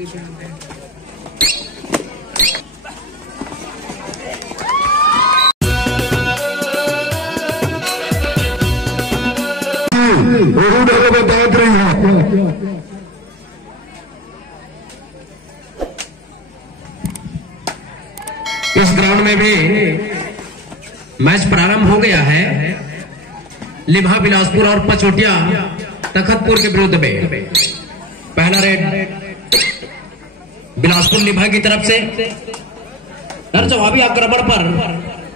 इस ग्राउंड में भी मैच प्रारंभ हो गया है। लिम्हा बिलासपुर और पचोटिया तखतपुर के विरुद्ध में पहला रेड बिलासपुर लिम्हा की तरफ से। जवाबी आक्रमण पर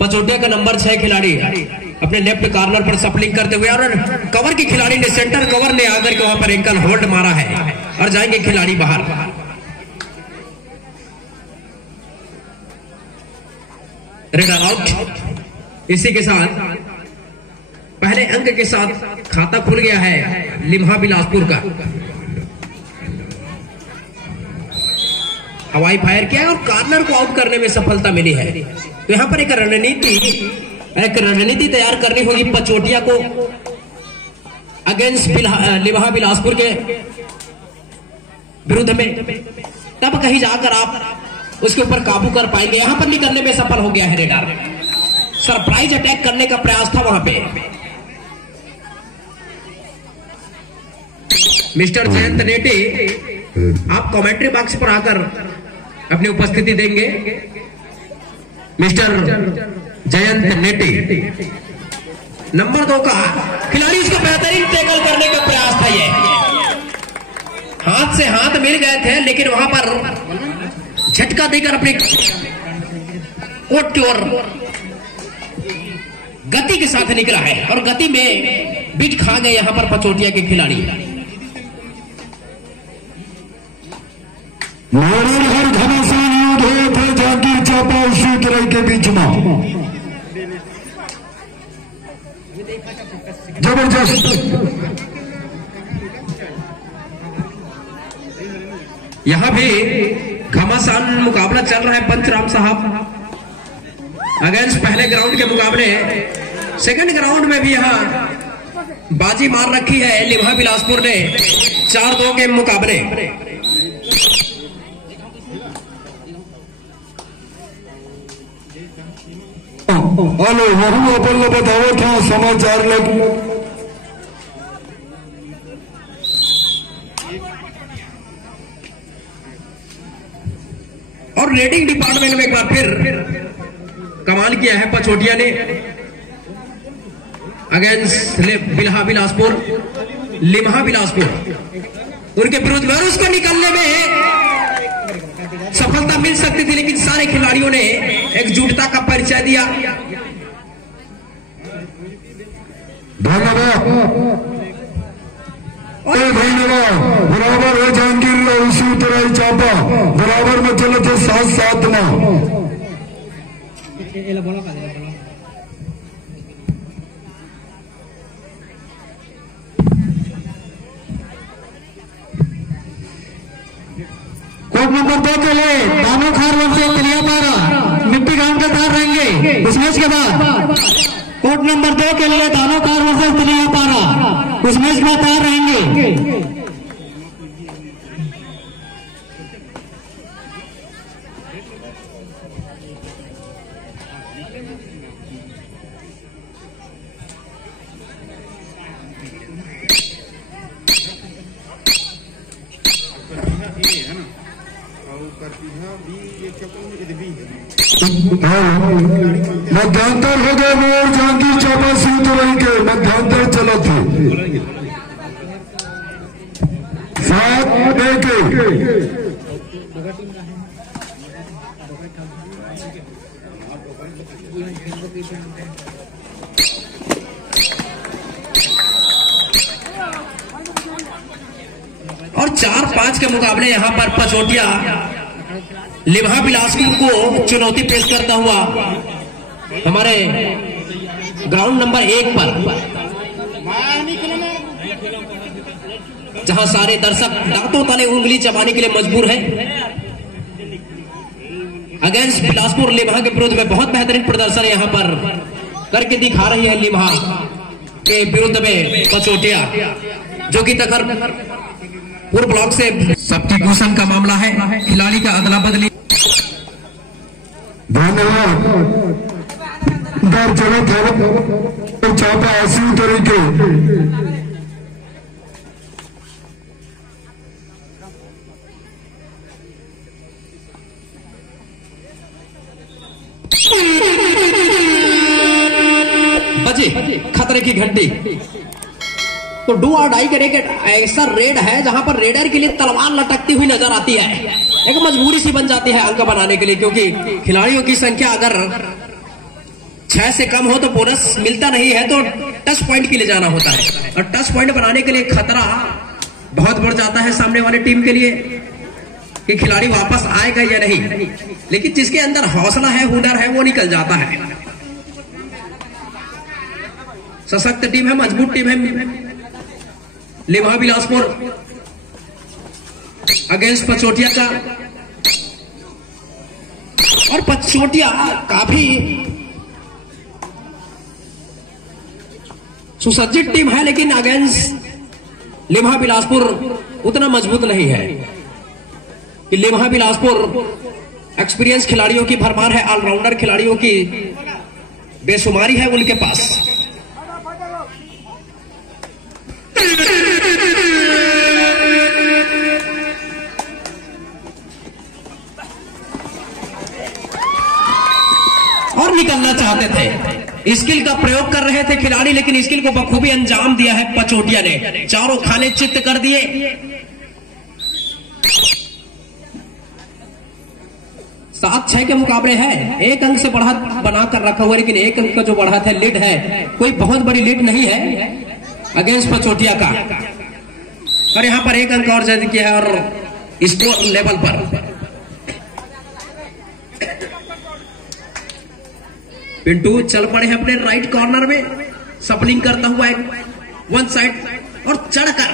पचोटिया का नंबर 6 खिलाड़ी अपने लेफ्ट कॉर्नर पर सप्लिंग करते हुए, और कवर के खिलाड़ी ने सेंटर कवर ने आकर के वहां पर एंकल होल्ड मारा है और जाएंगे खिलाड़ी बाहर। Red out. इसी के साथ पहले अंक के साथ खाता खुल गया है लिम्हा बिलासपुर का। हवाई फायर किया और कॉर्नर को आउट करने में सफलता मिली है। तो यहां पर एक रणनीति तैयार करनी होगी पचोटिया को अगेंस्ट लिम्हा बिलासपुर के विरुद्ध में, तब कहीं जाकर आप उसके ऊपर काबू कर पाएंगे। यहां पर निकलने में सफल हो गया है रेडार। सरप्राइज अटैक करने का प्रयास था वहां पे। मिस्टर जयंत नेटी, आप कमेंट्री बॉक्स पर आकर अपनी उपस्थिति देंगे। मिस्टर जयंत नेटी नंबर 2 का खिलाड़ी, इसको बेहतरीन टैकल करने का प्रयास था। ये हाथ से हाथ मिल गए थे, लेकिन वहां पर झटका देकर अपने कोर्ट की ओर गति के साथ निकला है और गति में बीच खा गए यहां पर पचोटिया के खिलाड़ी। घमासान युद्ध हुए थे जागीर चापा और शीतराई के बीच में, जबरदस्त। यहां भी घमासान मुकाबला चल रहा है पंचराम साहब अगेंस्ट पहले ग्राउंड के मुकाबले। सेकंड ग्राउंड में भी यहां बाजी मार रखी है लिम्हा बिलासपुर ने 4-2 के मुकाबले। हेलो, वह अपन बताओ था समाचार लगे। और रेडिंग डिपार्टमेंट में एक बार फिर कमाल किया है पचोटिया ने अगेंस्ट लिम्हा बिलासपुर उनके विरुद्ध में, और उसको निकलने में सफलता मिल सकती थी, लेकिन सारे खिलाड़ियों ने एकजुटता का परिचय दिया। धन्यवाद बराबर है जहांगीर उसी तरह चापा बराबर में चले थे 7-7 में। कोर्ट नंबर 2 के लिए दानो खार से तिलियापारा मिट्टी ग्राउंड के तैयार रहेंगे। उस मैच के बाद कोर्ट नंबर 2 के लिए दानो खार वर्सेस तिलियापारा उस मैच में तैयार रहेंगे। मध्यांतर हो गए मोर जहांगीर चापा सिंह तो वहीं के मध्यांतर चला थे 7 के। और 4-5 के मुकाबले यहां पर पचोटिया लिम्हा बिलासपुर को चुनौती पेश करता हुआ हमारे ग्राउंड नंबर 1 पर, जहां सारे दर्शक दांतों तले उंगली चबाने के लिए मजबूर हैं। अगेंस्ट बिलासपुर लिम्हा के विरुद्ध में बहुत बेहतरीन प्रदर्शन यहां पर करके दिखा रही है लिम्हा के विरुद्ध में पचोटिया, जो कि पूर्व ब्लॉक से सब्स्टिट्यूशन का मामला है, खिलाड़ी का अदला बदली। धन्यवाद। दर चलत है चापा ऐसी तरीके बजे खतरे की घंटी। तो डू और डाई करे कि ऐसा रेड है जहां पर रेडर के लिए तलवार लटकती हुई नजर आती है। एक मजबूरी सी बन जाती है अंक बनाने के लिए, क्योंकि खिलाड़ियों की संख्या अगर 6 से कम हो तो बोनस मिलता नहीं है, तो टच पॉइंट के लिए जाना होता है। और टच पॉइंट बनाने के लिए खतरा बहुत बढ़ जाता है सामने वाले टीम के लिए कि खिलाड़ी वापस आएगा या नहीं। लेकिन जिसके अंदर हौसला है, हुनर है, वो निकल जाता है। सशक्त टीम है, मजबूत टीम है लिम्हा बिलासपुर अगेंस्ट पचोटिया का। और पचोटिया काफी सुसज्जित टीम है, लेकिन अगेंस्ट लिम्हा बिलासपुर उतना मजबूत नहीं है। कि लिम्हा बिलासपुर एक्सपीरियंस खिलाड़ियों की भरमार है, ऑलराउंडर खिलाड़ियों की बेशुमारी है उनके पास। और निकलना चाहते थे, स्किल का प्रयोग कर रहे थे खिलाड़ी, लेकिन स्किल को बखूबी अंजाम दिया है पचोटिया ने। चारों खाने चित्त कर दिए। 7-6 के मुकाबले है, 1 अंक से बढ़ा बना कर रखा हुआ, लेकिन 1 अंक का जो बढ़ा था लीड है, कोई बहुत बड़ी लीड नहीं है अगेंस्ट पचोटिया का। और यहां पर 1 अंक और ज्यादा किया है और स्कोर लेवल पर पिंटू चल पड़े हैं अपने राइट कॉर्नर में, सपलिंग करता हुआ एक वन साइड और चढ़कर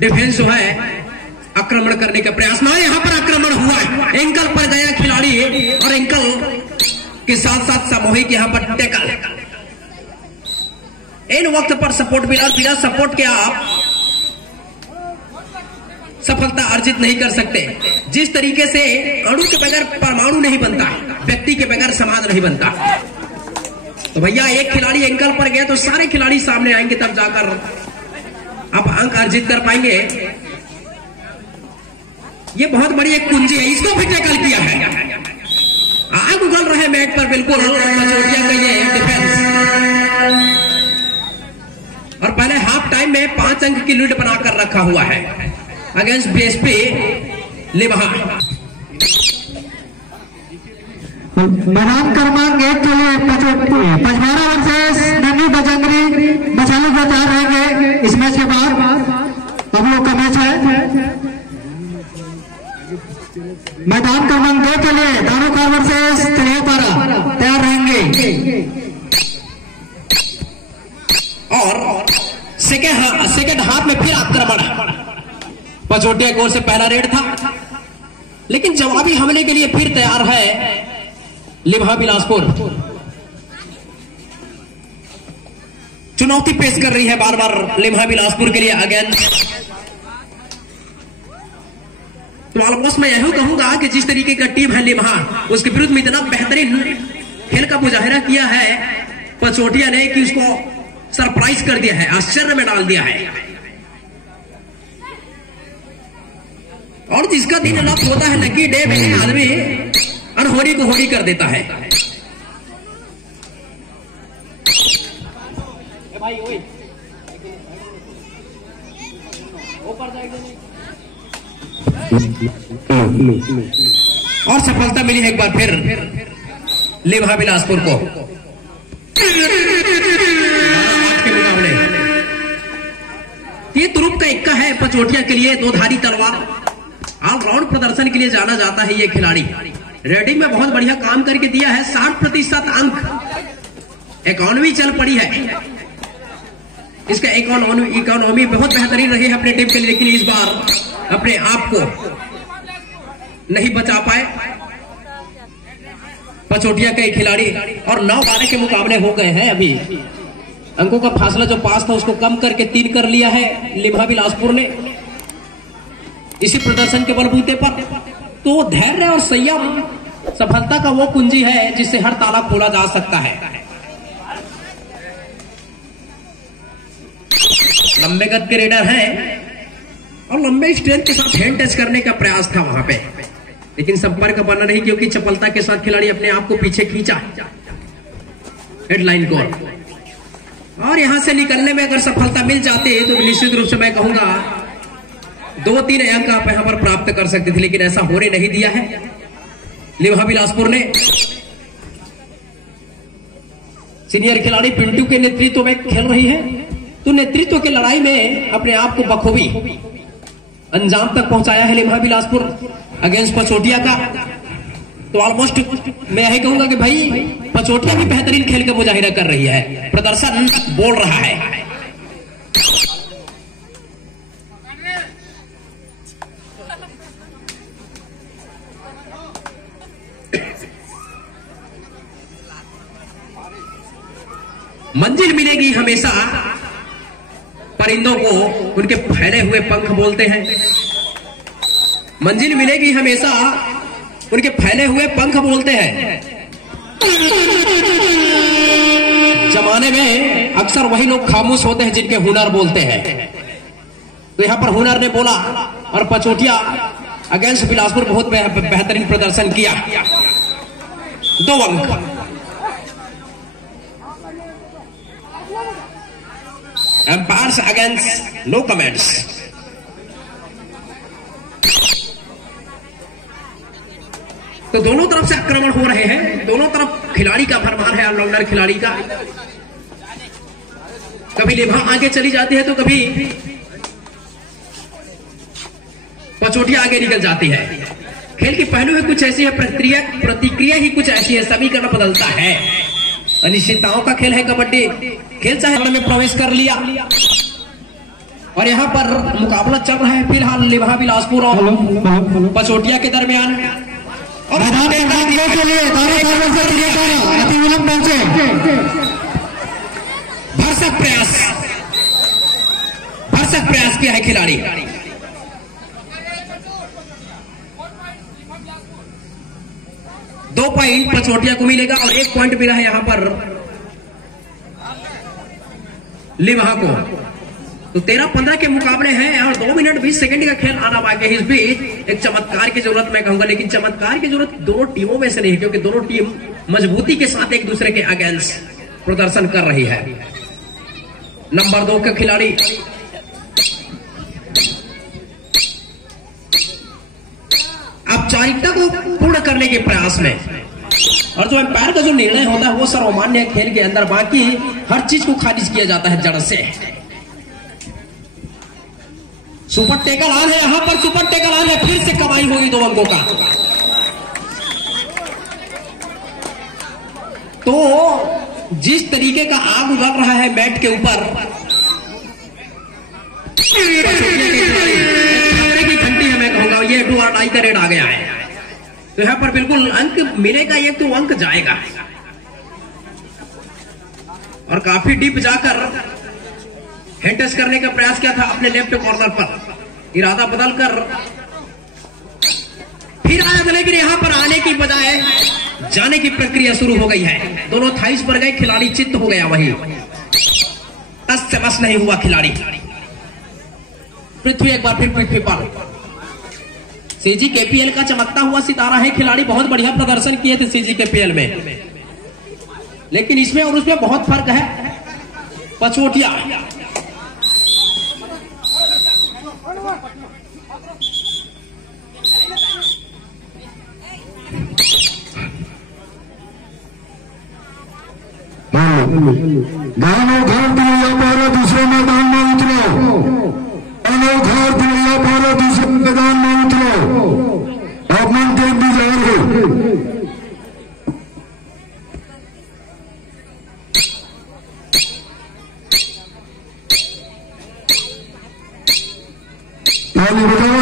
डिफेंस जो है आक्रमण करने का प्रयास में। यहां पर आक्रमण हुआ है, एंकल पर गया खिलाड़ी और एंकल के साथ साथ सामूहिक यहां पर टैकल। इन वक्त पर सपोर्ट मिला, बिना सपोर्ट के आप सफलता अर्जित नहीं कर सकते। जिस तरीके से अणु के बगैर परमाणु नहीं बनता, व्यक्ति के बगैर समाज नहीं बनता। तो भैया एक खिलाड़ी एंकल पर गया तो सारे खिलाड़ी सामने आएंगे, तब जाकर आप अंक अर्जित कर पाएंगे। ये बहुत बड़ी एक कुंजी है, इसको भी टैकल किया है। आग उगल रहे मैट पर बिल्कुल पचोटिया का ये डिफेंस। और पहले हाफ टाइम में 5 अंक की लीड बनाकर रखा हुआ है अगेंस्ट बीएसपी लिम्हा। मैदान क्रमांक 1 के लिए पचवाड़ा वर्सेस नन्ही बजंगरी बचाने को तैयार रहेंगे इस मैच के बाद। हम लोग का मैच है। मैदान क्रमांक 2 के लिए दानोखार वर्सेस तिलियापारा तैयार रहेंगे। और सेकेंड हाफ में फिर आक्रमण। पचोटिया की ओर से पहला रेड था, लेकिन जवाबी हमले के लिए फिर तैयार है लिम्हा बिलासपुर। चुनौती पेश कर रही है बार बार लिम्हा बिलासपुर के लिए अगेंस्ट। तो ऑलमोस्ट मैं यही कहूंगा कि जिस तरीके का टीम है लिम्हा, उसके विरुद्ध में इतना बेहतरीन खेल का मुजाहिरा किया है पचोटिया ने कि उसको सरप्राइज कर दिया है, आश्चर्य में डाल दिया है। और जिसका दिन अनफ होता है, लकी डे में आदमी अनहोनी को होनी कर देता है। भाई और सफलता मिली है एक बार फिर लिम्हा बिलासपुर को। 8 के मुकाबले ये तुरुप का इक्का है पचोटिया के लिए, 2 धारी तलवार। ऑलराउंड प्रदर्शन के लिए जाना जाता है ये खिलाड़ी। रेडिंग में बहुत बढ़िया काम करके दिया है, 60% अंक। इकोनॉमी चल पड़ी है, इसका इकोनॉमी बहुत बेहतरीन रही है अपने टीम के लिए, लेकिन इस बार अपने आप को नहीं बचा पाए पचोटिया के खिलाड़ी। और 9-12 के मुकाबले हो गए हैं। अभी अंकों का फासला जो 5 था उसको कम करके 3 कर लिया है लिम्हा बिलासपुर ने। इसी प्रदर्शन के बलबूते पर। तो धैर्य और संयम सफलता का वो कुंजी है जिससे हर ताला खोला जा सकता है। लंबे कद के रेडर हैं और लंबे स्ट्रेंथ के साथ हैंड टच करने का प्रयास था वहां पे, लेकिन संपर्क बना नहीं क्योंकि चपलता के साथ खिलाड़ी अपने आप को पीछे खींचा हेडलाइन को। और यहां से निकलने में अगर सफलता मिल जाती तो निश्चित रूप से मैं कहूंगा 2-3 अंक आप यहां पर प्राप्त कर सकते थे, लेकिन ऐसा होने नहीं दिया है लिम्हा बिलासपुर ने। सीनियर खिलाड़ी पिंटू के नेतृत्व में खेल रही है, तो नेतृत्व की लड़ाई में अपने आप को बखूबी अंजाम तक पहुंचाया है लिम्हा बिलासपुर अगेंस्ट पचोटिया का। तो ऑलमोस्ट मैं यही कहूंगा कि भाई पचोटिया भी बेहतरीन खेल का मुजाहिरा कर रही है, प्रदर्शन बोल रहा है। मंजिल मिलेगी हमेशा परिंदों को उनके फैले हुए पंख बोलते हैं। मंजिल मिलेगी हमेशा उनके फैले हुए पंख बोलते हैं। जमाने में अक्सर वही लोग खामोश होते हैं जिनके हुनर बोलते हैं। तो यहां पर हुनर ने बोला और पचोटिया अगेंस्ट बिलासपुर बहुत बेहतरीन प्रदर्शन किया। 2 अंक। Umpires against no comments. तो दोनों तरफ से आक्रमण हो रहे हैं, दोनों तरफ खिलाड़ी का भरमार है, ऑलराउंडर खिलाड़ी का। कभी लिम्हा आगे चली जाती है तो कभी पचोटिया आगे निकल जाती है। खेल की पहलू है कुछ ऐसी है, प्रतिक्रिया ही कुछ ऐसी है, समीकरण बदलता है। अनिश्चितताओं का खेल है कबड्डी। खेल चाहे में प्रवेश कर लिया और यहाँ पर मुकाबला चल रहा है फिलहाल लिम्हा बिलासपुर और पचोटिया के दरमियान। और भरसक प्रयास किया है खिलाड़ी। दो पॉइंट पचोटिया को मिलेगा और 1 पॉइंट मिला है यहां पर लिम्हा को। तो 13-15 के मुकाबले हैं और 2 मिनट 20 सेकंड का खेल आना बाकी है। इस बीच एक चमत्कार की जरूरत मैं कहूंगा, लेकिन चमत्कार की जरूरत दोनों टीमों में से नहीं, क्योंकि दोनों टीम मजबूती के साथ एक दूसरे के अगेंस्ट प्रदर्शन कर रही है। नंबर 2 के खिलाड़ी औपचारिकता को पूर्ण करने के प्रयास में, और जो एम्पायर का जो निर्णय होता है वो सर्वमान्य खेल के अंदर, बाकी हर चीज को खारिज किया जाता है जड़ से। सुपर टेकल ऑन है, यहां पर सुपर टेकल ऑन है, फिर से कमाई होगी 2 अंकों का। तो जिस तरीके का आग उगल रहा है मैट के ऊपर, की घंटी है मैं कहूंगा, ये 2 और डाई का रेड आ गया है। तो यहां पर बिल्कुल अंक मिलेगा, एक तो अंक जाएगा। और काफी डीप जाकर हैंड टच करने का प्रयास किया था अपने लेफ्ट कॉर्नर पर, इरादा बदलकर फिर आया था, लेकिन यहां पर आने की बजाय जाने की प्रक्रिया शुरू हो गई है। दोनों थाइस पर गए, खिलाड़ी चित्त हो गया वही, टस से बस नहीं हुआ खिलाड़ी। पृथ्वी एक बार फिर पृथ्वी पर। सीजी केपीएल का चमकता हुआ सितारा है खिलाड़ी, बहुत बढ़िया प्रदर्शन किए थे सीजी केपीएल में, लेकिन इसमें और उसमें बहुत फर्क है। पचोटिया दानो घर दिया पारा दूसरे मैदान में उतरो, दानो घर दिया पारा दूसरे मैदान में उतरो। आप मन के इंतजार हो।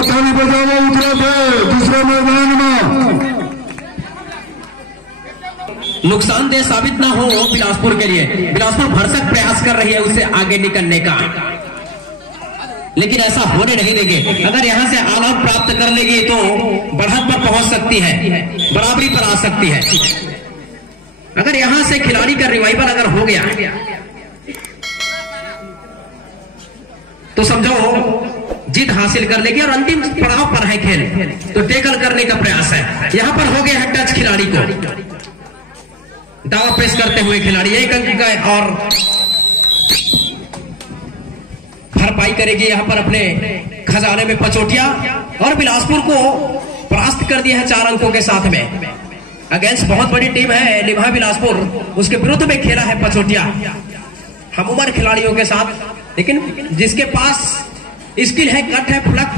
ताली बजाओ उतरो थे दूसरे मैदान में। नुकसानदेह साबित ना हो बिलासपुर के लिए। बिलासपुर भरसक प्रयास कर रही है उसे आगे निकलने का। लेकिन ऐसा होने नहीं देंगे। अगर यहां से ऑल आउट प्राप्त कर लेगी तो बढ़त पर पहुंच सकती है, बराबरी पर आ सकती है। अगर यहां से खिलाड़ी का रिवाइवल अगर हो गया तो समझो जीत हासिल कर लेगी और अंतिम पड़ाव पर है खेल, तो टेकल करने का प्रयास है। यहां पर हो गया है टच खिलाड़ी को, दावा पेश करते हुए खिलाड़ी 1 अंक का और भरपाई करेगी यहां पर अपने खजाने में पचोटिया, और बिलासपुर को परास्त कर दिया है 4 अंकों के साथ में। अगेंस्ट बहुत बड़ी टीम है लिम्हा बिलासपुर, उसके विरुद्ध में खेला है पचोटिया हम उम्र खिलाड़ियों के साथ, लेकिन जिसके पास स्किल है, कट है, फ्लक